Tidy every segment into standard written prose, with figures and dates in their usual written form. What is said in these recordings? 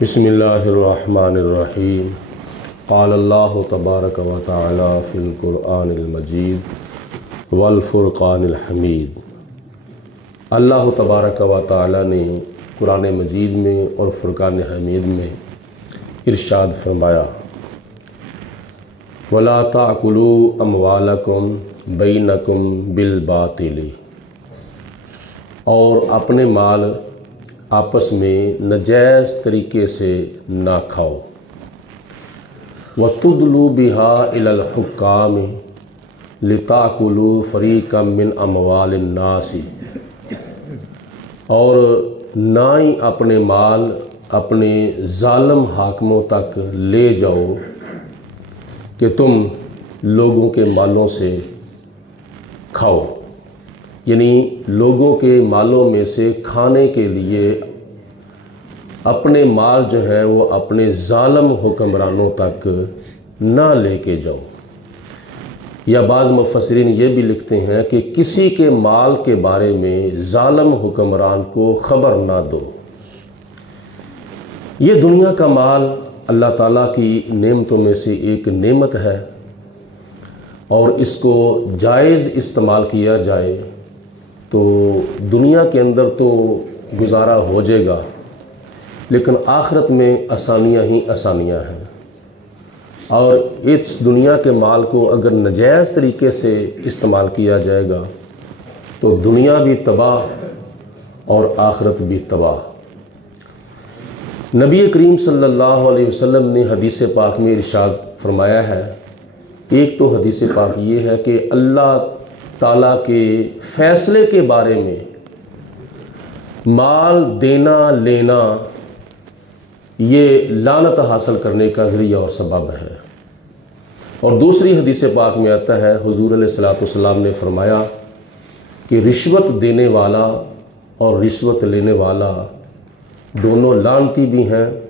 बिस्मिल्लाहिर्रहमानिर्रहीम। क़ाल अल्लाहु तबारक व तआला फ़िल क़ुरआनिल मजीद वल फ़ुरक़ानिल हमीद। अल्लाह तबारक व तआला ने कुरान मजीद में और फ़ुरक़ान हमीद में इरशाद फरमाया, वला ताकुलू अमवालकुम बैनकुम बिल बातिली, और अपने माल आपस में नाजायज़ तरीके से ना खाओ। वतुदलू बिहा इलल हुक्काम लिताकुलू फ़रीक़म मिन अमवालिन नासी, और ना ही अपने माल अपने ज़ालिम हाकिमों तक ले जाओ कि तुम लोगों के मालों से खाओ, यानी लोगों के मालों में से खाने के लिए अपने माल जो है वो अपने ज़ालिम हुक्मरानों तक ना लेके जाओ। या बाज़ मुफस्सिरीन ये भी लिखते हैं कि किसी के माल के बारे में ज़ालिम हुक्मरान को ख़बर ना दो। ये दुनिया का माल अल्लाह ताला की नेमतों में से एक नेमत है, और इसको जायज़ इस्तेमाल किया जाए तो दुनिया के अंदर तो गुजारा हो जाएगा, लेकिन आखिरत में आसानियाँ ही आसानियाँ हैं। और इस दुनिया के माल को अगर नाजायज़ तरीके से इस्तेमाल किया जाएगा तो दुनिया भी तबाह और आखिरत भी तबाह। नबी करीम सल्लल्लाहु अलैहि वसल्लम ने हदीस पाक में इरशाद फरमाया है, एक तो हदीस पाक ये है कि अल्लाह ताला के फ़ैसले के बारे में माल देना लेना ये लानत हासिल करने का ज़रिया और सबब है। और दूसरी हदीस पाक में आता है, हुज़ूर अलैहिस्सलातु वस्सलाम ने फरमाया कि रिश्वत देने वाला और रिश्वत लेने वाला दोनों लानती भी हैं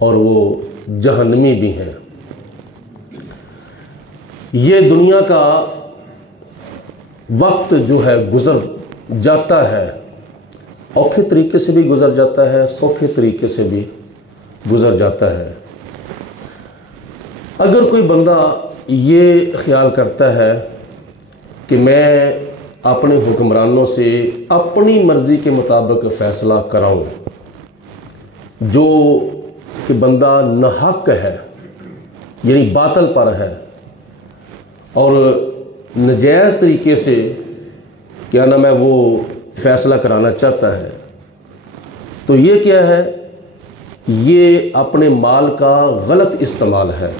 और वो जहन्नमी भी हैं। ये दुनिया का वक्त जो है गुज़र जाता है, औखे तरीके से भी गुज़र जाता है, सौखे तरीके से भी गुज़र जाता है। अगर कोई बंदा ये ख्याल करता है कि मैं अपने हुक्मरानों से अपनी मर्ज़ी के मुताबिक फ़ैसला कराऊं, जो कि बंदा नाहक है यानी बातल पर है और नाजायज़ तरीके से क्या नाम है वो फ़ैसला कराना चाहता है, तो ये क्या है, ये अपने माल का गलत इस्तेमाल है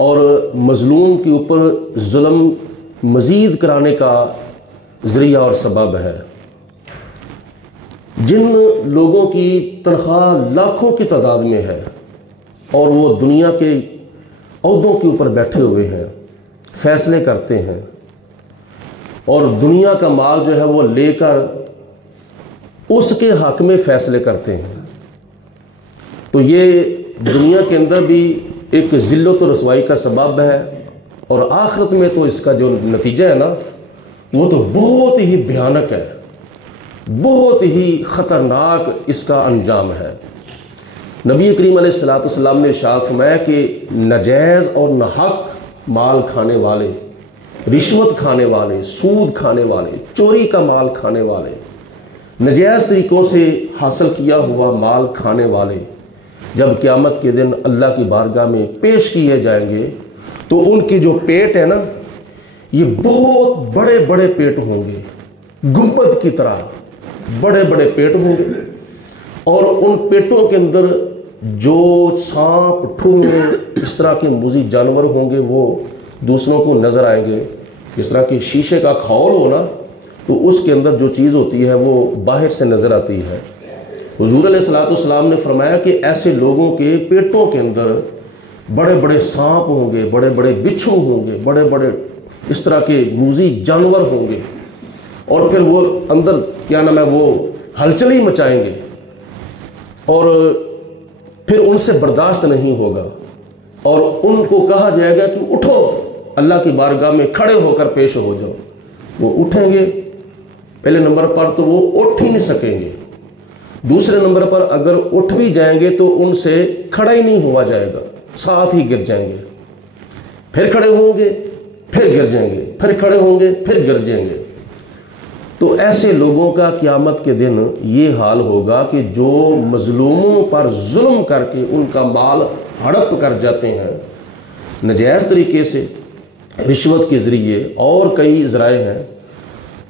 और मज़लूम के ऊपर जुल्म मज़ीद कराने का ज़रिया और सबब है। जिन लोगों की तनख्वाह लाखों की तादाद में है और वो दुनिया के ओहदों के ऊपर बैठे हुए हैं, फ़ैसले करते हैं और दुनिया का माल जो है वो लेकर उसके हक़ में फ़ैसले करते हैं, तो ये दुनिया के अंदर भी एक ज़िल्लत और रसवाई का सबब है, और आखिरत में तो इसका जो नतीजा है ना वो तो बहुत ही भयानक है, बहुत ही ख़तरनाक इसका अंजाम है। नबी करीम अलैहिस्सलातु वस्सलाम ने इरशाद फरमाया कि नाजायज़ और नाहक माल खाने वाले, रिश्वत खाने वाले, सूद खाने वाले, चोरी का माल खाने वाले, नाजायज़ तरीक़ों से हासिल किया हुआ माल खाने वाले जब क़यामत के दिन अल्लाह की बारगाह में पेश किए जाएंगे तो उनके जो पेट है ना, ये बहुत बड़े बड़े पेट होंगे, गुंबद की तरह बड़े बड़े पेट होंगे, और उन पेटों के अंदर जो सांप ठूंगे इस तरह के मुज़ी जानवर होंगे वो दूसरों को नज़र आएंगे। इस तरह के शीशे का खौल हो ना, तो उसके अंदर जो चीज़ होती है वो बाहर से नज़र आती है। हुज़ूर अलैहिस्सलातु वस्सलाम ने फरमाया कि ऐसे लोगों के पेटों के अंदर बड़े बड़े सांप होंगे, बड़े बड़े बिच्छू होंगे, बड़े बड़े इस तरह के मुज़ी जानवर होंगे, और फिर वो अंदर क्या नाम है वो हलचल ही मचाएंगे और फिर उनसे बर्दाश्त नहीं होगा और उनको कहा जाएगा कि उठो, अल्लाह की बारगाह में खड़े होकर पेश हो जाओ। वो उठेंगे, पहले नंबर पर तो वो उठ ही नहीं सकेंगे, दूसरे नंबर पर अगर उठ भी जाएंगे तो उनसे खड़ा ही नहीं हुआ जाएगा, साथ ही गिर जाएंगे, फिर खड़े होंगे फिर गिर जाएंगे, फिर खड़े होंगे फिर गिर जाएंगे। तो ऐसे लोगों का क़यामत के दिन ये हाल होगा कि जो मजलूमों पर जुल्म करके उनका माल हड़प कर जाते हैं नजायज़ तरीके से, रिश्वत के ज़रिए और कई ज़राए हैं,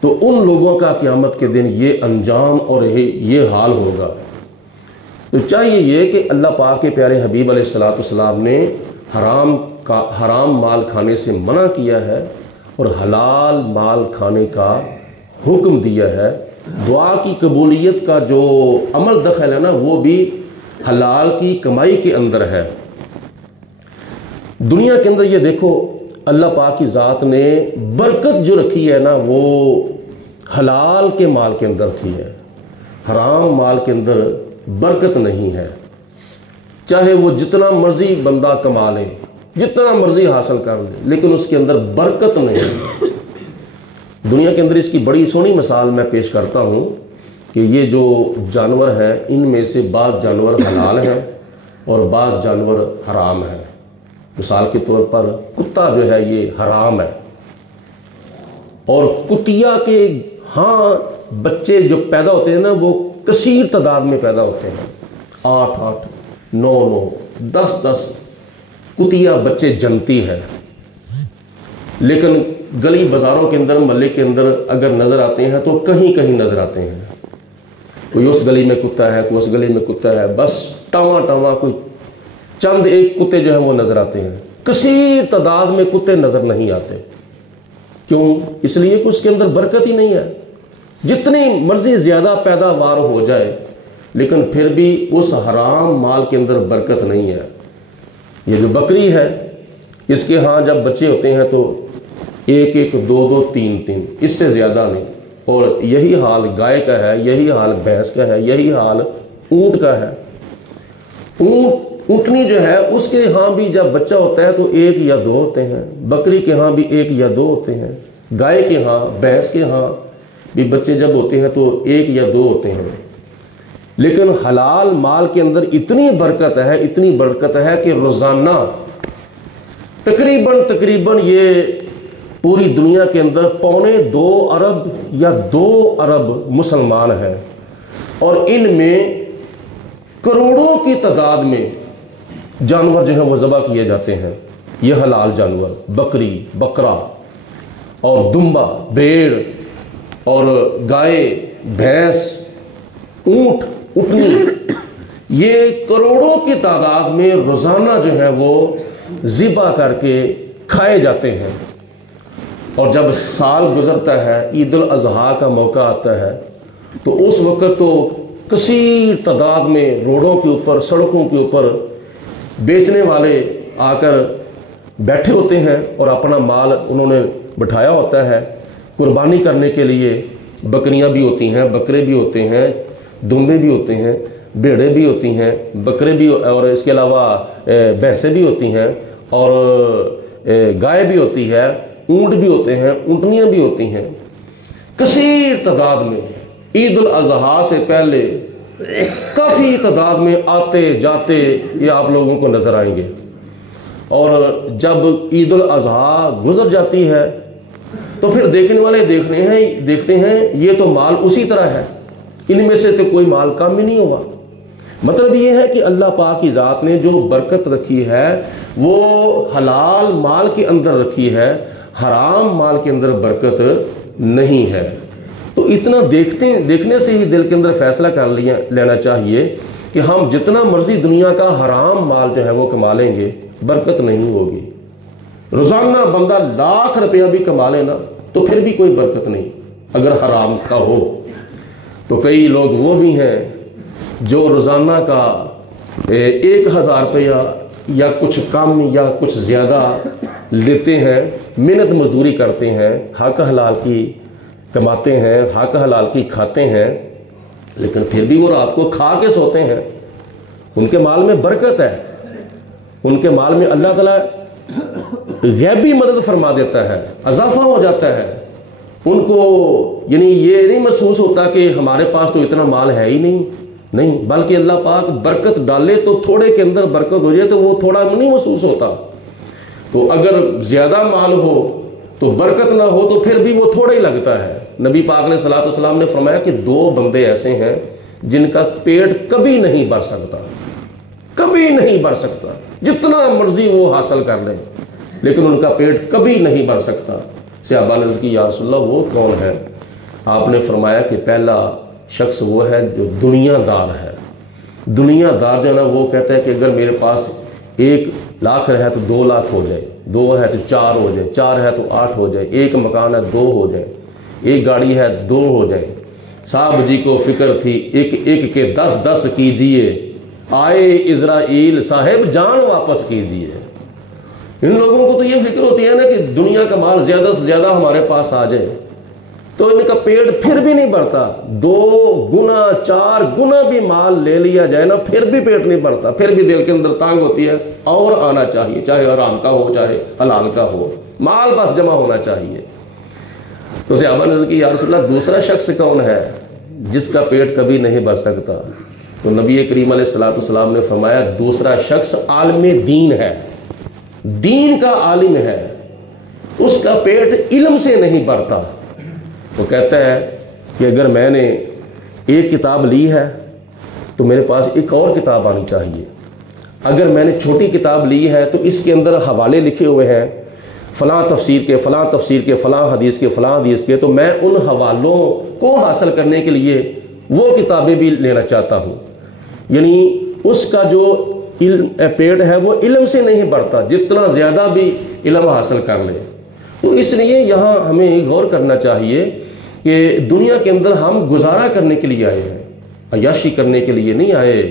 तो उन लोगों का क़यामत के दिन ये अंजाम और ये हाल होगा। तो चाहिए ये कि अल्लाह पाक के प्यारे हबीब अलैहिस्सलाम ने हराम माल खाने से मना किया है और हलाल माल खाने का हुक्म दिया है। दुआ की कबूलियत का जो अमल दखल है ना, वो भी हलाल की कमाई के अंदर है। दुनिया के अंदर ये देखो, अल्लाह पाक की ज़ात ने बरकत जो रखी है ना, वो हलाल के माल के अंदर रखी है। हराम माल के अंदर बरकत नहीं है। चाहे वो जितना मर्जी बंदा कमा ले, जितना मर्जी हासिल कर ले, लेकिन उसके अंदर बरकत नहीं है। दुनिया के अंदर इसकी बड़ी सोहनी मिसाल मैं पेश करता हूँ कि ये जो जानवर हैं, इनमें से बाज़ जानवर हलाल हैं और बाज़ जानवर हराम हैं। मिसाल के तौर पर कुत्ता जो है ये हराम है, और कुतिया के बच्चे जो पैदा होते हैं ना, वो कसीर तादाद में पैदा होते हैं। 8-8, 9-9, 10-10 कुतिया बच्चे जन्मती है। लेकिन गली बाज़ारों के अंदर, महल्ले के अंदर अगर नज़र आते हैं तो कहीं कहीं नज़र आते हैं। कोई उस गली में कुत्ता है, कोई उस गली में कुत्ता है, बस टावा टावा कोई चंद एक कुत्ते जो हैं वो नज़र आते हैं। कसीर तादाद में कुत्ते नज़र नहीं आते। क्यों? इसलिए कि उसके अंदर बरकत ही नहीं है। जितनी मर्जी ज़्यादा पैदावार हो जाए, लेकिन फिर भी उस हराम माल के अंदर बरकत नहीं है। ये जो बकरी है, इसके जब बच्चे होते हैं तो 1-1, 2-2, 3-3, इससे ज़्यादा नहीं। और यही हाल गाय का है, यही हाल भैंस का है, यही हाल ऊँट का है। ऊँटनी जो है उसके भी जब बच्चा होता है तो 1 या 2 होते हैं। बकरी के भी 1 या 2 होते हैं। गाय के भैंस के भी बच्चे जब होते हैं तो 1 या 2 होते हैं। लेकिन हलाल माल के अंदर इतनी बरकत है, इतनी बरकत है कि रोज़ाना तकरीबन ये पूरी दुनिया के अंदर 2.25 अरब या 2 अरब मुसलमान हैं, और इनमें करोड़ों की तादाद में जानवर जो है वो ज़बह किए जाते हैं। ये हलाल जानवर, बकरी, बकरा और दुम्बा, भेड़ और गाय, भैंस, ऊँट, ऊँटनी, ये करोड़ों की तादाद में रोज़ाना जो है वो ज़िबा करके खाए जाते हैं। और जब साल गुजरता है, ईद उल अज़हा का मौका आता है, तो उस वक़्त तो कसीर तादाद में रोडों के ऊपर, सड़कों के ऊपर बेचने वाले आकर बैठे होते हैं और अपना माल उन्होंने बिठाया होता है कुर्बानी करने के लिए। बकरियां भी होती हैं, बकरे भी होते हैं, दुम्बे भी होते हैं, भेड़े भी होती हैं, बकरे भी, और इसके अलावा भैंसें भी होती हैं, और गाय भी होती है, ऊँट भी होते हैं, ऊँटनियाँ भी होती हैं। कसीर तादाद में ईद उल अज़हा से पहले काफ़ी तादाद में आते जाते ये आप लोगों को नज़र आएंगे। और जब ईद उल अज़हा गुजर जाती है तो फिर देखने वाले देखते हैं ये तो माल उसी तरह है, इनमें से तो कोई माल कम ही नहीं हुआ। मतलब ये है कि अल्लाह पाक की ज़ात ने जो बरकत रखी है वो हलाल माल के अंदर रखी है, हराम माल के अंदर बरकत नहीं है। तो इतना देखने से ही दिल के अंदर फैसला कर लेना चाहिए कि हम जितना मर्जी दुनिया का हराम माल जो है वो कमा लेंगे, बरकत नहीं होगी। रोज़ाना बंदा लाख रुपया भी कमा लेना तो फिर भी कोई बरकत नहीं अगर हराम का हो। तो कई लोग वो भी हैं जो रोज़ाना का 1000 रुपया या कुछ कम या कुछ ज़्यादा लेते हैं, मेहनत मजदूरी करते हैं, हक हलाल की कमाते हैं, हक हलाल की खाते हैं, लेकिन फिर भी वो रात को खा के सोते हैं। उनके माल में बरकत है, उनके माल में अल्लाह ताला गैबी मदद फरमा देता है, इजाफा हो जाता है। उनको यानी ये नहीं महसूस होता कि हमारे पास तो इतना माल है ही नहीं, نہیں، بلکہ اللہ پاک برکت ڈالے تو تھوڑے کے اندر برکت ہو جائے تو وہ تھوڑا نہیں محسوس ہوتا. تو اگر زیادہ مال ہو تو برکت نہ ہو تو پھر بھی وہ تھوڑا ہی لگتا ہے. نبی پاک علیہ الصلوۃ والسلام نے فرمایا کہ 2 بندے ایسے ہیں جن کا پیٹ کبھی نہیں بھر سکتا، کبھی نہیں بھر سکتا، جتنا مرضی وہ حاصل کر لیں لیکن ان کا پیٹ کبھی نہیں بھر سکتا. صحابہ نے عرض کی یا رسول اللہ وہ کون ہے؟ آپ نے فرمایا کہ پہلا شخص وہ ہے جو دنیا دار ہے. دنیا دار جو ہے نا وہ کہتا ہے کہ اگر میرے پاس 1 لاکھ ہے تو 2 لاکھ ہو جائے، 2 ہے تو 4 ہو جائے، 4 ہے تو 8 ہو جائے، 1 مکان ہے 2 ہو جائے، 1 گاڑی ہے 2 ہو جائے. صاحب جی کو فکر تھی 1 کے 10 کیجئے، آئے عزرائیل صاحب جان واپس کیجئے. ان لوگوں کو تو یہ فکر ہوتی ہے نا کہ دنیا کا مال زیادہ سے زیادہ ہمارے پاس آ جائے، تو ان کا پیٹ پھر بھی نہیں بھرتا. 2 گنا 4 گنا بھی مال لے لیا جائے نا پھر بھی پیٹ نہیں بھرتا، پھر بھی دل کے اندر تانگ ہوتی ہے اور آنا چاہیے، چاہے حرام کا ہو چاہے حلال کا ہو، مال بس جمع ہونا چاہیے. تو صحابہ نے کہ یا رسول اللہ دوسرا شخص کون ہے جس کا پیٹ کبھی نہیں بھر سکتا؟ تو نبی کریم علیہ الصلوۃ والسلام نے فرمایا دوسرا شخص عالم دین ہے، دین کا عالم ہے، اس کا پیٹ علم سے نہیں بھرتا. وہ کہتا ہے کہ اگر میں نے 1 کتاب لی ہے تو میرے پاس ایک اور کتاب آنی چاہیے. اگر میں نے چھوٹی کتاب لی ہے تو اس کے اندر حوالے لکھے ہوئے ہیں فلاں تفسیر کے، فلاں تفسیر کے، فلاں حدیث کے، فلاں حدیث کے، تو میں ان حوالوں کو حاصل کرنے کے لیے وہ کتابیں بھی لینا چاہتا ہوں. یعنی اس کا جو پیٹ ہے وہ علم سے نہیں بڑھتا، جتنا زیادہ بھی علم حاصل کر لے. تو اس لیے یہاں ہمیں غور کرنا چاہیے کہ دنیا کے اندر ہم گزارا کرنے کے لیے آئے ہیں، عیاشی کرنے کے لیے نہیں آئے،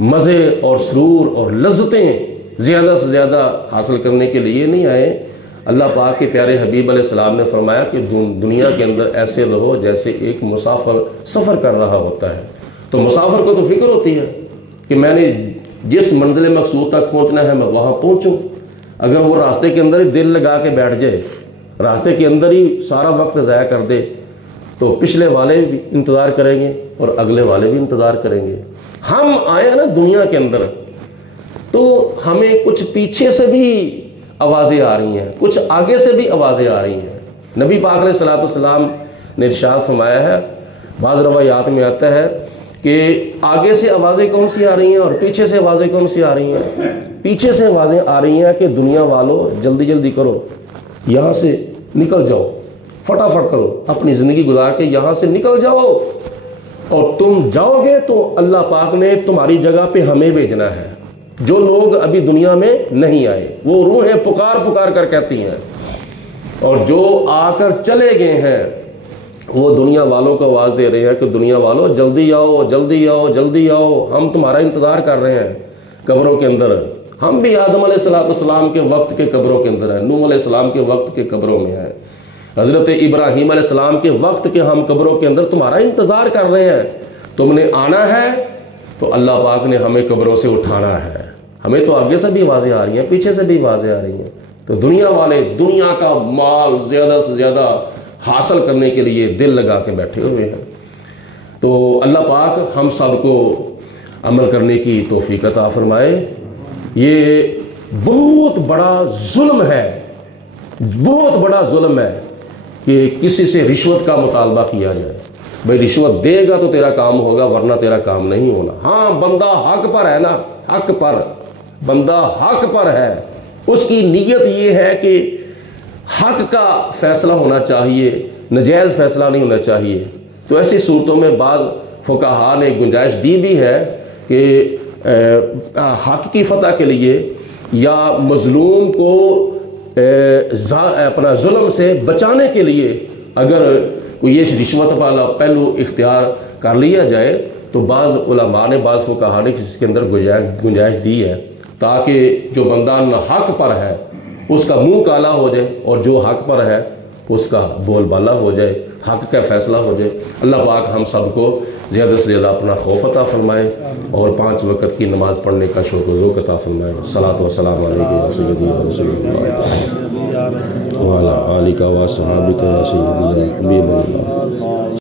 مزے اور سرور اور لذتیں زیادہ سے زیادہ حاصل کرنے کے لیے نہیں آئے. اللہ پاک کے پیارے حبیب علیہ السلام نے فرمایا کہ دنیا کے اندر ایسے رہو جیسے ایک مسافر سفر کر رہا ہوتا ہے. تو مسافر کو تو فکر ہوتی ہے کہ میں نے جس منزل مقصود تک پہنچنا ہے میں وہاں پہنچوں. اگر وہ راستے کے اندر ہی دل لگا کے بیٹھ جائے، راستے کے اندر ہی سارا وقت ضائع کر دے، تو پچھلے والے بھی انتظار کریں گے اور اگلے والے بھی انتظار کریں گے. ہم آئے نا دنیا کے اندر تو ہمیں کچھ پیچھے سے بھی آوازیں آ رہی ہیں، کچھ آگے سے بھی آوازیں آ رہی ہیں. نبی پاک علیہ الصلوۃ والسلام نے ارشاد فرمایا ہے، بعض روایات میں آتا ہے کہ آگے سے آوازیں کون سی آ رہی ہیں اور پیچھے سے آوازیں کون سی آ رہی ہیں؟ پیچھے سے آوازیں آ رہی ہیں کہ دنیا والوں جلدی جلدی کرو، یہاں سے نکل جاؤ، فٹافٹ کرو، اپنی زندگی گزار کے یہاں سے نکل جاؤ، اور تم جاؤ گے تو اللہ پاک نے تمہاری جگہ پہ ہمیں بھیجنا ہے. جو لوگ ابھی دنیا میں نہیں آئے وہ روحیں پکار پکار کر کہتی ہیں، اور جو آ کر چلے گئے ہیں وہ دنیا والوں کو آواز دے رہے ہیں کہ دنیا والوں جلدی آؤ جلدی آؤ جلدی آؤ، ہم تمہارا انتظار کر رہے ہیں قبروں کے اندر. ہم بھی آدم علیہ السلام کے وقت کے قبروں کے اندر ہیں، نوح علیہ السلام کے وقت کے قبروں میں ہیں، حضرت ابراہیم علیہ السلام کے وقت کے ہم قبروں کے اندر تمہارا انتظار کر رہے ہیں. تم نے آنا ہے تو اللہ پاک نے ہمیں قبروں سے اٹھانا ہے. ہمیں تو آگے سے بھی آوازیں آ رہی ہیں، پیچھے سے بھی آوازیں آ رہی ہیں. تو دنیا والے دنیا کا مال زیادہ سے زیادہ حاصل کرنے کے لیے دل لگا کے بیٹھے ہوئے ہیں. تو اللہ پاک ہم سب کو عمل کرنے کی توفیق عطا فرمائے. یہ بہت بڑا ظلم ہے، بہت بڑا ظلم ہے کہ کسی سے رشوت کا مطالبہ کیا جائے. بھائی رشوت دے گا تو تیرا کام ہوگا ورنہ تیرا کام نہیں ہونا. ہاں بندہ حق پر ہے نا، حق پر بندہ حق پر ہے، اس کی نیت یہ ہے کہ حق کا فیصلہ ہونا چاہیے، نجائز فیصلہ نہیں ہونا چاہیے. تو ایسی صورتوں میں بعض فقہا نے گنجائش دی بھی ہے کہ حق کی فتح کے لیے یا مظلوم کو اپنا ظلم سے بچانے کے لیے اگر کوئی یہ رشوت والا پہلو اختیار کر لیا جائے تو بعض علماء نے بعض فقہا نے اس کے اندر گنجائش دی ہے تاکہ جو بندہ حق پر ہے اس کا منہ کالا ہو جائے اور جو حق پر ہے اس کا بول بالا ہو جائے، حق کا فیصلہ ہو جائے. اللہ پاک ہم سب کو زیادہ سے زیادہ اپنا خوف عطا فرمائے اور 5 وقت کی نماز پڑھنے کا شوق و ذوق عطا فرمائے. صلاۃ و سلام علیکم سیدی رسول اللہ وعلی آلہ و صحابہ یا سیدی حبیب اللہ.